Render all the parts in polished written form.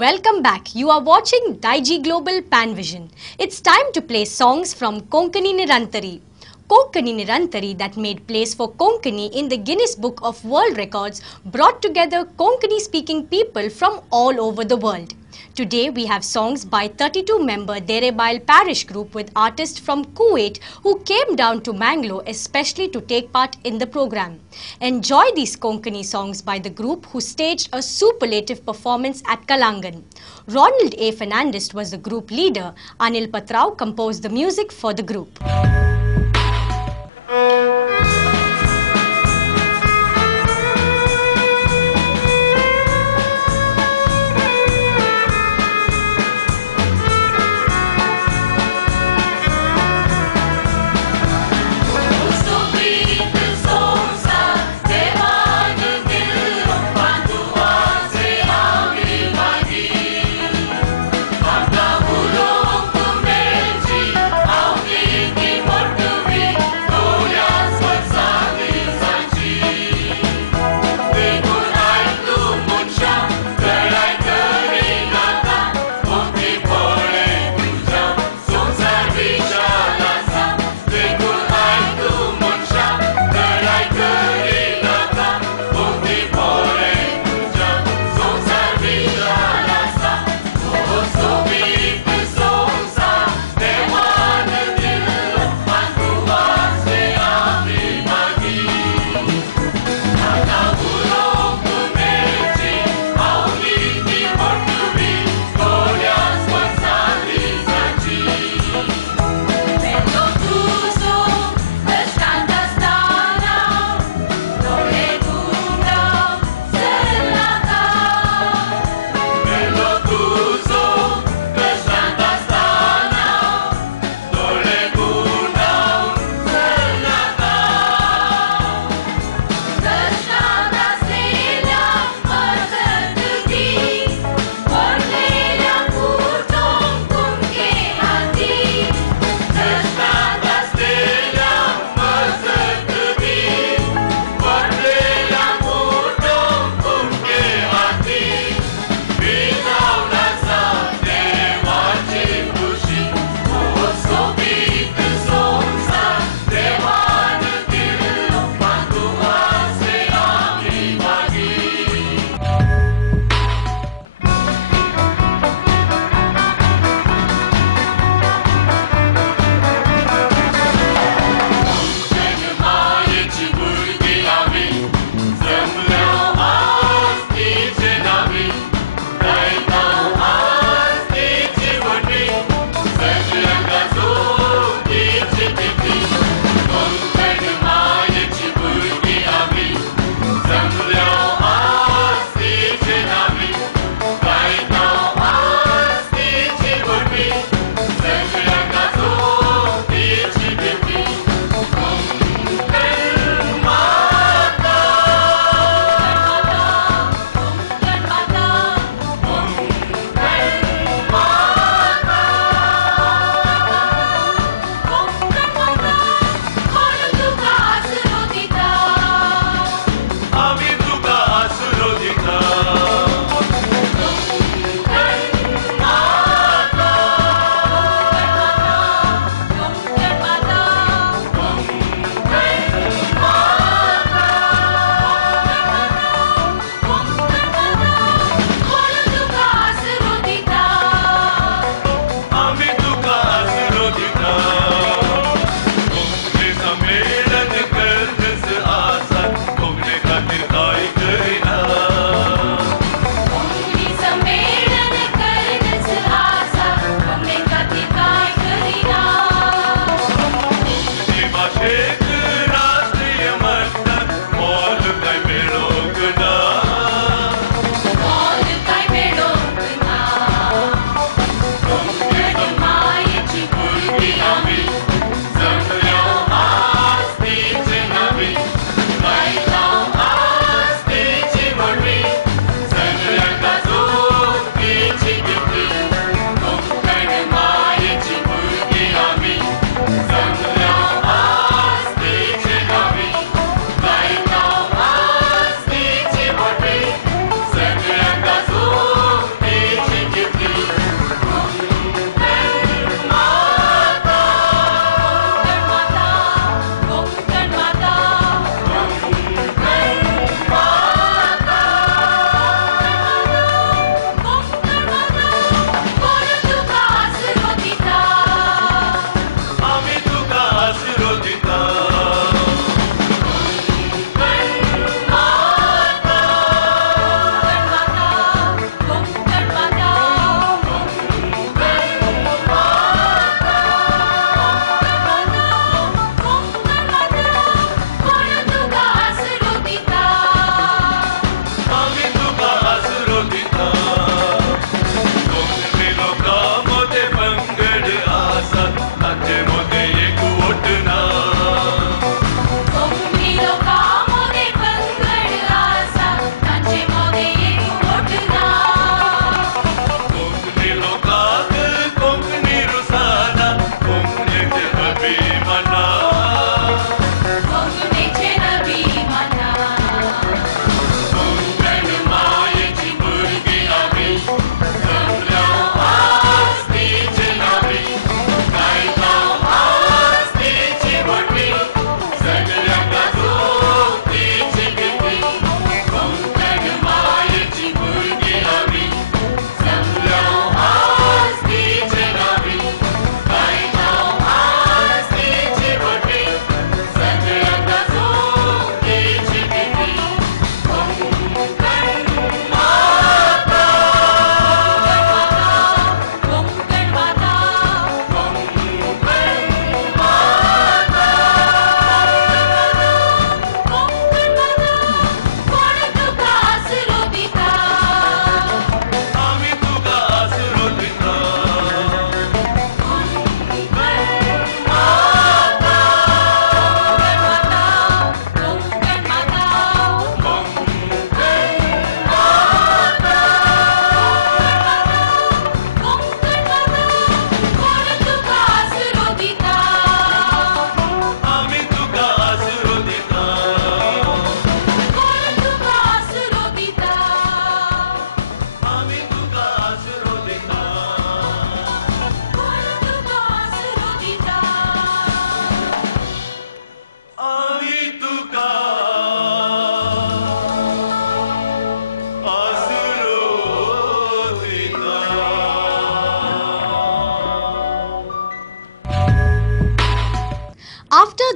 Welcome back. You are watching Digi Global Panvision. It's time to play songs from Konkani Nirantari. Konkani Nirantari, that made place for Konkani in the Guinness Book of World Records, brought together Konkani speaking people from all over the world. Today we have songs by 32-member Derebail Parish Group with artists from Kuwait who came down to Mangalore especially to take part in the program. Enjoy these Konkani songs by the group who staged a superlative performance at Kalangan. Ronald A. Fernandez was the group leader. Anil Patrao composed the music for the group.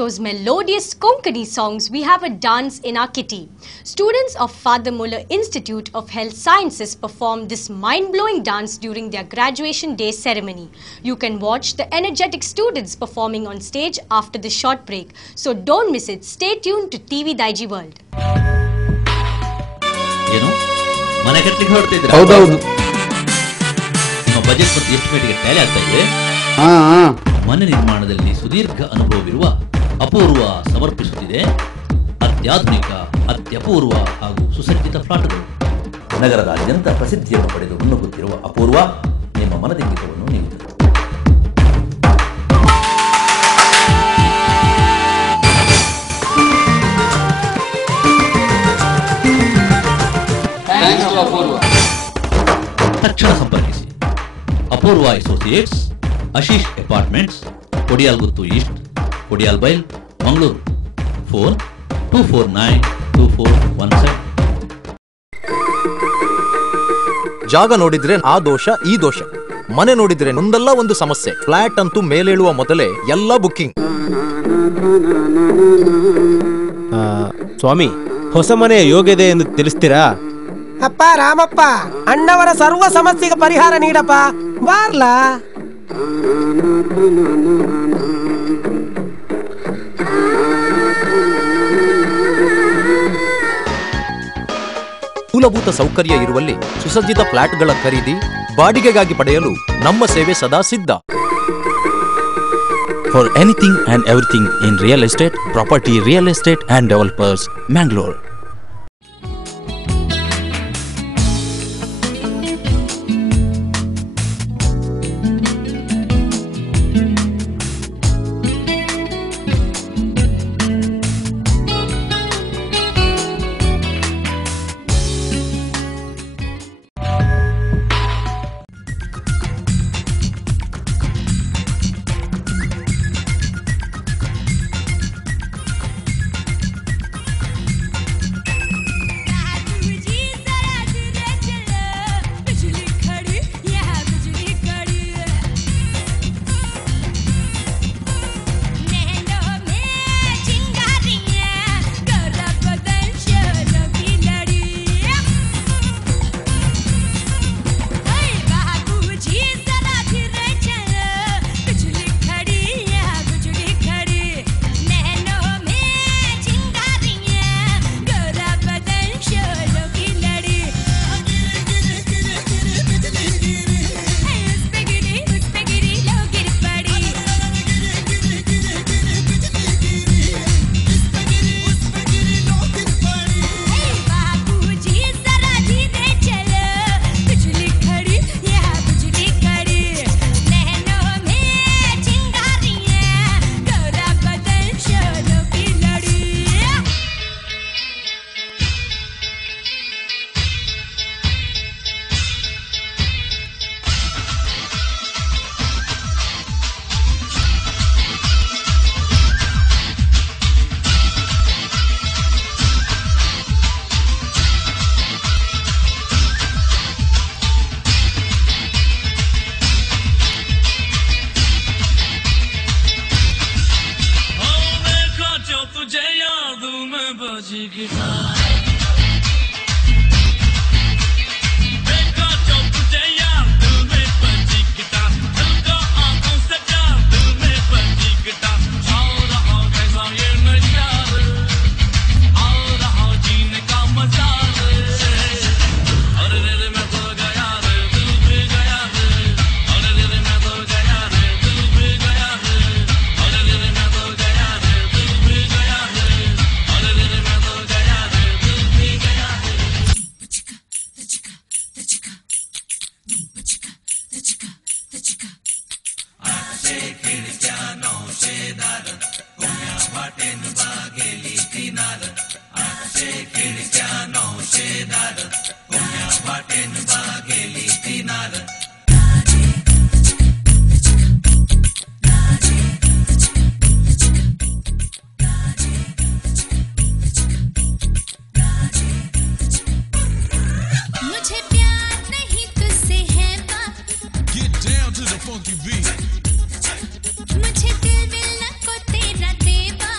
those melodious Konkani songs, we have a dance in our kitty. Students of Father Muller Institute of Health Sciences performed this mind-blowing dance during their graduation day ceremony. You can watch the energetic students performing on stage after this short break. So don't miss it. Stay tuned to TV Daiji World. ಏನು ಮನೆ ಕಟ್ಟಲಿಕ್ಕೆ ಹೊರಡ್ತಿದ್ದೀರಾ? ಹೌದೌದು. ನಿಮ್ಮ budget ಮತ್ತು ಎಸ್ಟಿಮೇಟ್ಗೆ Tally ಆಗ್ತಾ ಇದೆ. ಮನೆ ನಿರ್ಮಾಣದಲ್ಲಿ ಸುದೀರ್ಘ ಅನುಭವವಿರುವ ಅಪೂರ್ವ ಸಮರ್ಪಿಸುತ್ತಿದೆ ಅತ್ಯಾಧುನಿಕ, ಅತ್ಯಪೂರ್ವ ಹಾಗೂ ಸುಸಜ್ಜಿತ ಫ್ಲಾಟ್ಗಳು. ನಗರದಾದ್ಯಂತ ಪ್ರಸಿದ್ಧಿಯನ್ನು ಪಡೆದು ಮುನ್ನುಗ್ಗುತ್ತಿರುವ ಅಪೂರ್ವ ನಿಮ್ಮ ಮನದಿಂಗಿತವನ್ನು ನೀಡುತ್ತದೆ. ತಕ್ಷಣ ಸಂಪರ್ಕಿಸಿ ಅಪೂರ್ವ ಅಸೋಸಿಯೇಟ್ಸ್, ಆಶೀಶ್ ಅಪಾರ್ಟ್ಮೆಂಟ್ಸ್, ಕೊಡಿಯಾಲ್ ಗುತ್ತು ಈಸ್ಟ್, ಕೊಡಿಯಾಲ್ ಬೈಲ್, ಮಂಗಳೂರು. ಫೋನ್ 24924117. ಜಾಗ ನೋಡಿದ್ರೆ ಆ ದೋಷ ಈ ದೋಷ, ಮನೆ ನೋಡಿದ್ರೆ ಒಂದಲ್ಲ ಒಂದು ಸಮಸ್ಯೆ. ಫ್ಲಾಟ್ ಅಂತೂ ಮೇಲೇಳುವ ಮೊದಲೇ ಎಲ್ಲ ಬುಕ್ಕಿಂಗ್. ಸ್ವಾಮಿ, ಹೊಸ ಮನೆಯ ಯೋಗ್ಯತೆ ಎಂದು ತಿಳಿಸ್ತೀರಾ? ಅಪ್ಪ ರಾಮಪ್ಪ, ಅಣ್ಣವರ ಸರ್ವ ಸಮಸ್ಯೆಗೆ ಪರಿಹಾರ ನೀಡಪ್ಪ, ಬಾರ್ಲಾ. ಮೂಲಭೂತ ಸೌಕರ್ಯ ಇರುವಲ್ಲಿ ಸುಸಜ್ಜಿತ ಫ್ಲಾಟ್ಗಳ ಖರೀದಿ, ಬಾಡಿಗೆಗಾಗಿ ಪಡೆಯಲು ನಮ್ಮ ಸೇವೆ ಸದಾ ಸಿದ್ಧ. For anything and everything in real estate, property, real estate and developers, Mangalore. मुझे दिल मिलना को तेरा देवा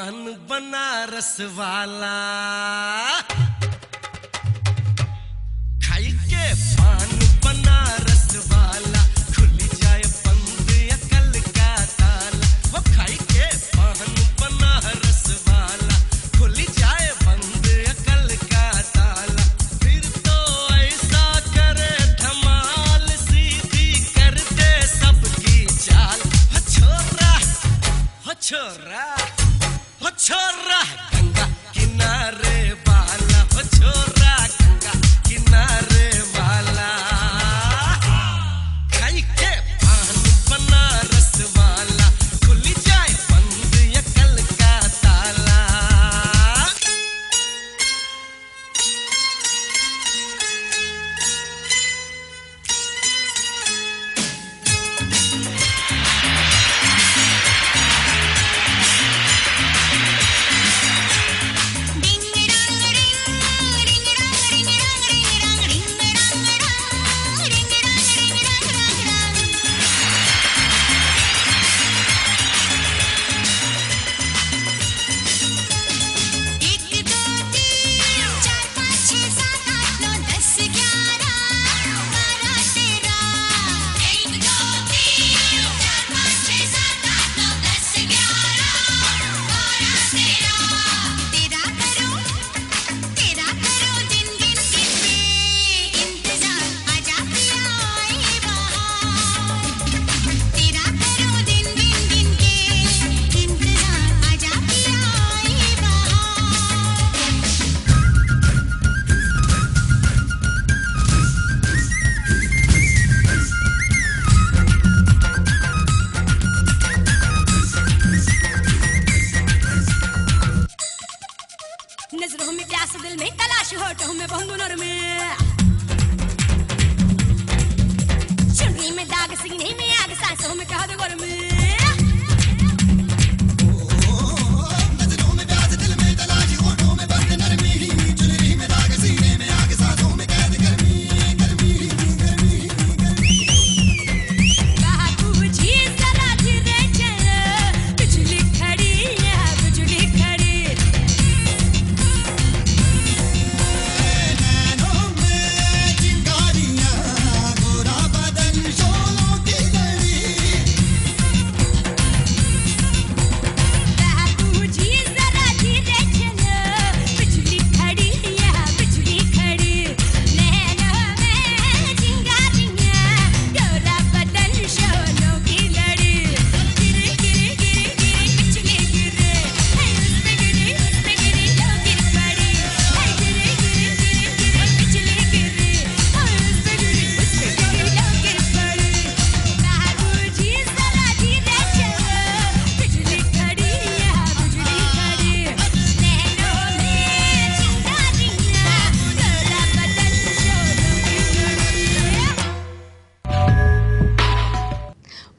पान बनारस वाला, खाई के पान बनारस वाला, खुल जाए बंद अकल का ताला। वो खाई के पान बनारस वाला, खुल जाए बंद अकल का ताला। फिर तो ऐसा करे धमाल, सीधी कर दे सबकी चाल। हो छोरा, हो छोरा, हो छोरा गंगा किनारे वाला, हो छोरा गंगा किनारे वाला, खाई के पान बनारस वाला, खुल जाए बंद अकल का ताला। नजरों में प्यास, दिल में तलाश, होठों में बहुनूर में चुनरी में दाग, सीने में आग, सांसों में कहा दो गर्मी।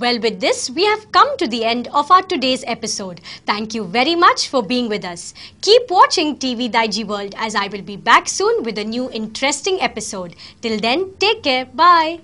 Well, with this, we have come to the end of our today's episode. Thank you very much for being with us. Keep watching TV Daiji World as I will be back soon with a new interesting episode. Till then, take care. Bye.